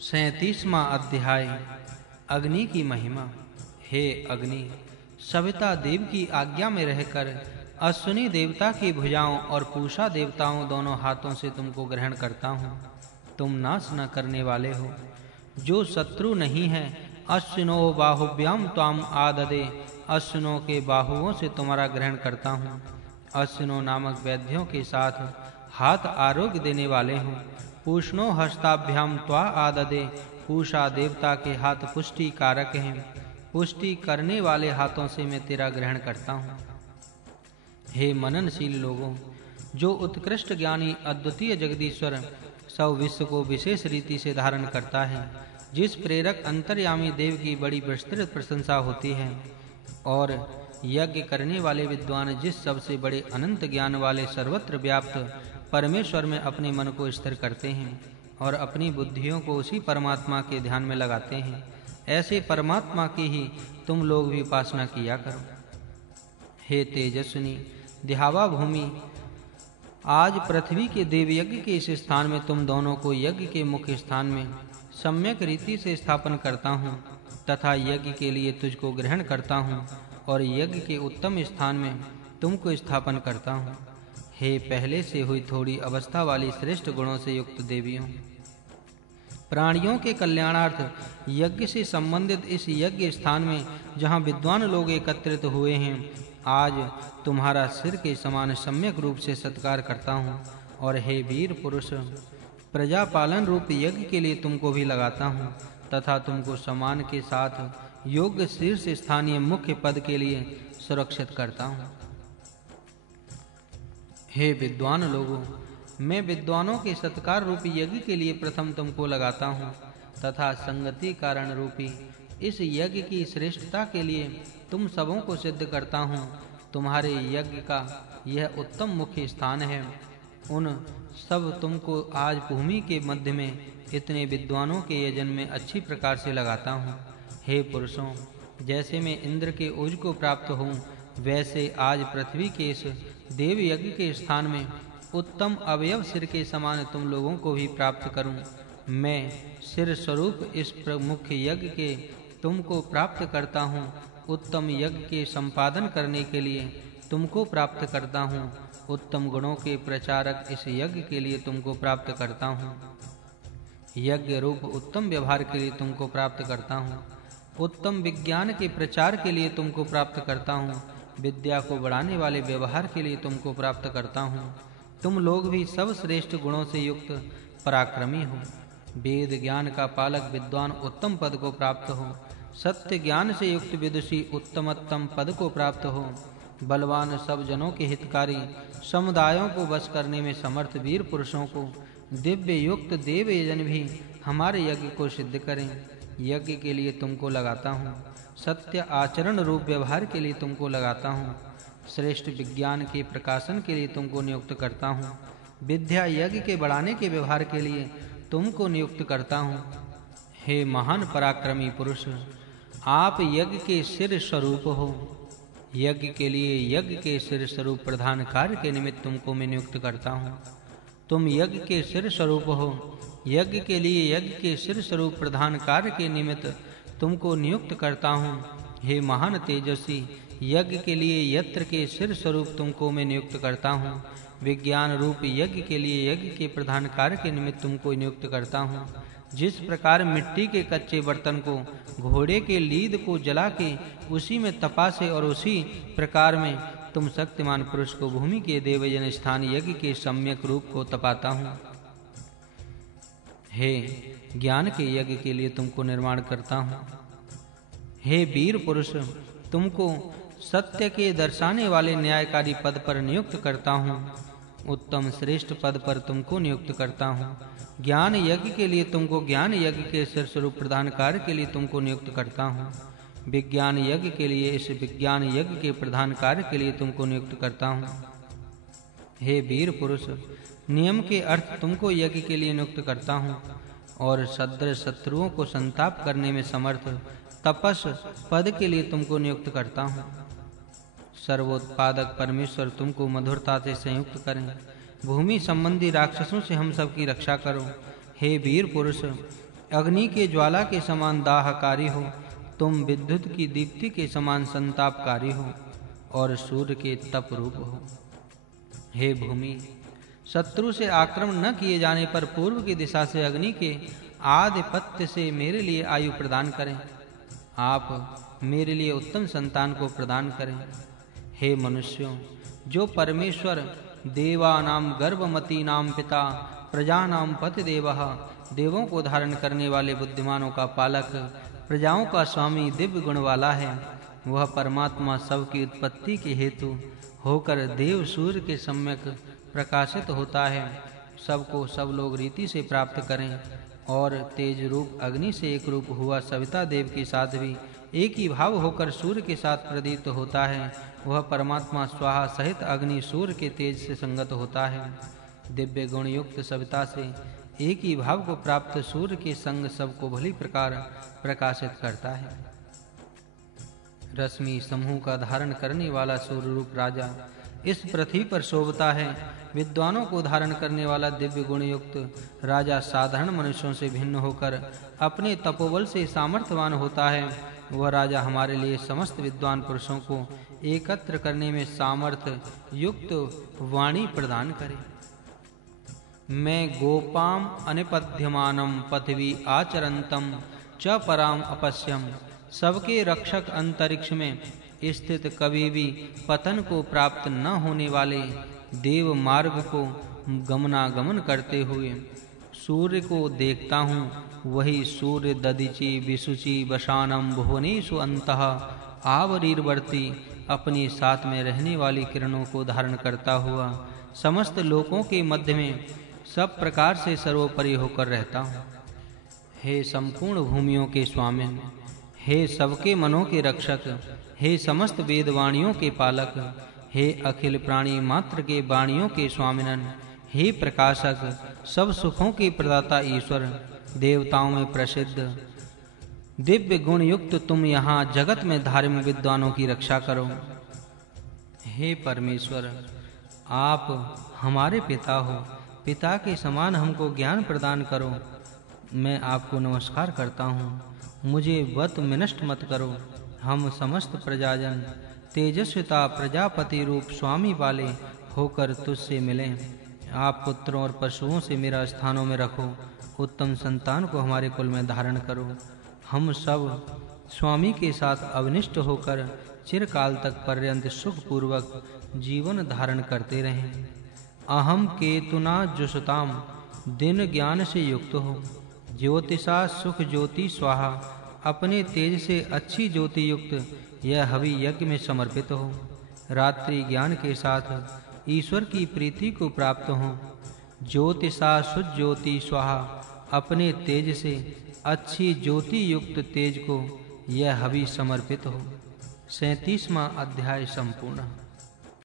37वां अध्याय अग्नि की महिमा। हे अग्नि, सविता देव की आज्ञा में रहकर अश्विनी देवता की भुजाओं और पूषा देवताओं दोनों हाथों से तुमको ग्रहण करता हूँ। तुम नाश न करने वाले हो, जो शत्रु नहीं है। अश्विनो बाहुभ्याम त्वाम आददे, अश्विनों के बाहुओं से तुम्हारा ग्रहण करता हूँ। अश्विनो नामक वैद्यों के साथ हाथ आरोग्य देने वाले हो। पूष्णो हस्ताभ्याम त्वा आददे, पूषा देवता के हाथ पुष्टि कारक हैं। पुष्टि करने वाले हाथों से मैं तेरा ग्रहण करता हूँ। हे मननशील लोगों, जो उत्कृष्ट ज्ञानी अद्वितीय जगदीश्वर सब विश्व को विशेष रीति से धारण करता है, जिस प्रेरक अंतर्यामी देव की बड़ी विस्तृत प्रशंसा होती है, और यज्ञ करने वाले विद्वान जिस सबसे बड़े अनंत ज्ञान वाले सर्वत्र व्याप्त परमेश्वर में अपने मन को स्थिर करते हैं और अपनी बुद्धियों को उसी परमात्मा के ध्यान में लगाते हैं, ऐसे परमात्मा की ही तुम लोग भी उपासना किया करो। हे तेजस्विनी दिहावा भूमि, आज पृथ्वी के देवयज्ञ के इस स्थान में तुम दोनों को यज्ञ के मुख्य स्थान में सम्यक रीति से स्थापन करता हूँ तथा यज्ञ के लिए तुझको ग्रहण करता हूँ और यज्ञ के उत्तम स्थान में तुमको स्थापन करता हूँ। हे पहले से हुई थोड़ी अवस्था वाली श्रेष्ठ गुणों से युक्त देवियों, प्राणियों के कल्याणार्थ यज्ञ से संबंधित इस यज्ञ स्थान में जहाँ विद्वान लोग एकत्रित हुए हैं, आज तुम्हारा सिर के समान सम्यक रूप से सत्कार करता हूँ। और हे वीर पुरुष, प्रजापालन रूप यज्ञ के लिए तुमको भी लगाता हूँ तथा तुमको सम्मान के साथ योग्य शीर्ष स्थानीय मुख्य पद के लिए सुरक्षित करता हूँ। हे विद्वान लोगों, मैं विद्वानों के सत्कार रूपी यज्ञ के लिए प्रथम तुमको लगाता हूँ तथा संगति कारण रूपी इस यज्ञ की श्रेष्ठता के लिए तुम सबों को सिद्ध करता हूँ। तुम्हारे यज्ञ का यह उत्तम मुख्य स्थान है। उन सब तुमको आज भूमि के मध्य में इतने विद्वानों के यजन में अच्छी प्रकार से लगाता हूँ। हे पुरुषों, जैसे मैं इंद्र के ओज को प्राप्त हूँ, वैसे आज पृथ्वी के इस देव यज्ञ के स्थान में उत्तम अवयव सिर के समान तुम लोगों को भी प्राप्त करूं। मैं सिर स्वरूप इस मुख्य यज्ञ के तुमको प्राप्त करता हूं। उत्तम यज्ञ के संपादन करने के लिए तुमको प्राप्त करता हूं। उत्तम गुणों के प्रचारक इस यज्ञ के लिए तुमको प्राप्त करता हूं। यज्ञ रूप उत्तम व्यवहार के लिए तुमको प्राप्त करता हूं। उत्तम विज्ञान के प्रचार के लिए तुमको प्राप्त करता हूं। विद्या को बढ़ाने वाले व्यवहार के लिए तुमको प्राप्त करता हूँ। तुम लोग भी सब श्रेष्ठ गुणों से युक्त पराक्रमी हो। वेद ज्ञान का पालक विद्वान उत्तम पद को प्राप्त हो। सत्य ज्ञान से युक्त विदुषी उत्तमोत्तम पद को प्राप्त हो। बलवान सब जनों के हितकारी, समुदायों को वश करने में समर्थ वीर पुरुषों को दिव्य युक्त देव यजन भी हमारे यज्ञ को सिद्ध करें। यज्ञ के लिए तुमको लगाता हूँ। सत्य आचरण रूप व्यवहार के लिए तुमको लगाता हूँ। श्रेष्ठ विज्ञान के प्रकाशन के लिए तुमको नियुक्त करता हूँ। विद्या यज्ञ के बढ़ाने के व्यवहार के लिए तुमको नियुक्त करता हूँ। हे महान पराक्रमी पुरुष, आप यज्ञ के सिर स्वरूप हो। यज्ञ के लिए यज्ञ के सिर स्वरूप प्रधान कार्य के निमित्त तुमको मैं नियुक्त करता हूँ। तुम यज्ञ के सिर स्वरूप हो। यज्ञ के लिए यज्ञ के सिर स्वरूप प्रधान कार्य के निमित्त तुमको नियुक्त करता हूँ। हे महान तेजस्वी, यज्ञ के लिए यत्र के सिर स्वरूप तुमको मैं नियुक्त करता हूँ। विज्ञान रूप यज्ञ के लिए यज्ञ के प्रधान कार्य के निमित्त तुमको नियुक्त करता हूँ। जिस प्रकार मिट्टी के कच्चे बर्तन को घोड़े के लीद को जला के उसी में तपासे और उसी प्रकार में तुम शक्तिमान पुरुष को भूमि के देवयन स्थान यज्ञ के सम्यक रूप को तपाता हूँ। हे ज्ञान के यज्ञ के लिए तुमको निर्माण करता हूँ। हे वीर पुरुष, तुमको सत्य के दर्शाने वाले न्यायकारी पद पर नियुक्त करता हूँ। उत्तम श्रेष्ठ पद पर तुमको नियुक्त करता हूँ। ज्ञान यज्ञ के लिए तुमको ज्ञान यज्ञ के सिर स्वरूप प्रधान कार्य के लिए तुमको नियुक्त करता हूँ। विज्ञान यज्ञ के लिए इस विज्ञान यज्ञ के प्रधान कार्य के लिए तुमको नियुक्त करता हूँ। हे वीर पुरुष, नियम के अर्थ तुमको यज्ञ के लिए नियुक्त करता हूँ और सद्र शत्रुओं को संताप करने में समर्थ तपस पद के लिए तुमको नियुक्त करता हूँ। सर्वोत्पादक परमेश्वर तुमको मधुरता से संयुक्त करें। भूमि संबंधी राक्षसों से हम सब की रक्षा करो। हे वीर पुरुष, अग्नि के ज्वाला के समान दाहकारी हो, तुम विद्युत की दीप्ति के समान संतापकारी हो और सूर्य के तप रूप हो। हे भूमि, शत्रु से आक्रमण न किए जाने पर पूर्व की दिशा से अग्नि के आधिपत्य से मेरे लिए आयु प्रदान करें। आप मेरे लिए उत्तम संतान को प्रदान करें। हे मनुष्यों, जो परमेश्वर देवानां गर्भमतीनां पिता प्रजानां पतिदेवः, देवों को धारण करने वाले बुद्धिमानों का पालक, प्रजाओं का स्वामी, दिव्य गुण वाला है, वह परमात्मा सबकी उत्पत्ति के हेतु होकर देव सूर्य के सम्यक प्रकाशित होता है। सबको सब लोग रीति से प्राप्त करें और तेज रूप अग्नि से एक रूप हुआ सविता देव के साथ भी एक ही भाव होकर सूर्य के साथ प्रदीप्त होता है। वह परमात्मा स्वाहा सहित अग्नि सूर्य के तेज से संगत होता है। दिव्य गुण युक्त सविता से एक ही भाव को प्राप्त सूर्य के संग सबको भली प्रकार प्रकाशित करता है। रश्मि समूह का धारण करने वाला सूर्य रूप राजा इस पृथ्वी पर शोभता है। विद्वानों को धारण करने वाला दिव्य गुण युक्त राजा साधारण मनुष्यों से भिन्न होकर अपने तपोबल से सामर्थ्यवान होता है। वह राजा हमारे लिए समस्त विद्वान पुरुषों को एकत्र करने में सामर्थ्य युक्त वाणी प्रदान करे। मैं गोपाम अनिपद्यमानम पृथ्वी आचरंतम च पराम अपश्यम, सबके रक्षक अंतरिक्ष में स्थित कभी भी पतन को प्राप्त न होने वाले देव मार्ग को गमनागमन करते हुए सूर्य को देखता हूँ। वही सूर्य ददीचि विशुचि वशानम भुवनेषु अंतः आवरीवर्ती अपने साथ में रहने वाली किरणों को धारण करता हुआ समस्त लोकों के मध्य में सब प्रकार से सर्वोपरि होकर रहता हूँ। हे संपूर्ण भूमियों के स्वामी, हे सबके मनों के रक्षक, हे समस्त वेदवाणियों के पालक, हे अखिल प्राणी मात्र के वाणियों के स्वामिनन, हे प्रकाशक, सब सुखों के प्रदाता ईश्वर, देवताओं में प्रसिद्ध दिव्य गुण युक्त तुम यहाँ जगत में धार्मिक विद्वानों की रक्षा करो। हे परमेश्वर, आप हमारे पिता हो, पिता के समान हमको ज्ञान प्रदान करो। मैं आपको नमस्कार करता हूँ, मुझे वत विनष्ट मत करो। हम समस्त प्रजाजन तेजस्विता प्रजापति रूप स्वामी वाले होकर तुझसे मिलें। आप पुत्रों और पशुओं से मेरा स्थानों में रखो। उत्तम संतान को हमारे कुल में धारण करो। हम सब स्वामी के साथ अवनिष्ठ होकर चिरकाल तक पर्यंत सुख पूर्वक जीवन धारण करते रहें। अहम केतुना जुषताम, दिन ज्ञान से युक्त हो। ज्योतिषा सुख ज्योति स्वाहा, अपने तेज से अच्छी ज्योति युक्त यह हवि यज्ञ में समर्पित हो। रात्रि ज्ञान के साथ ईश्वर की प्रीति को प्राप्त हो। ज्योतिषा सुज्योति स्वाहा, अपने तेज से अच्छी ज्योति युक्त तेज को यह हवि समर्पित हो। 37वां अध्याय संपूर्ण।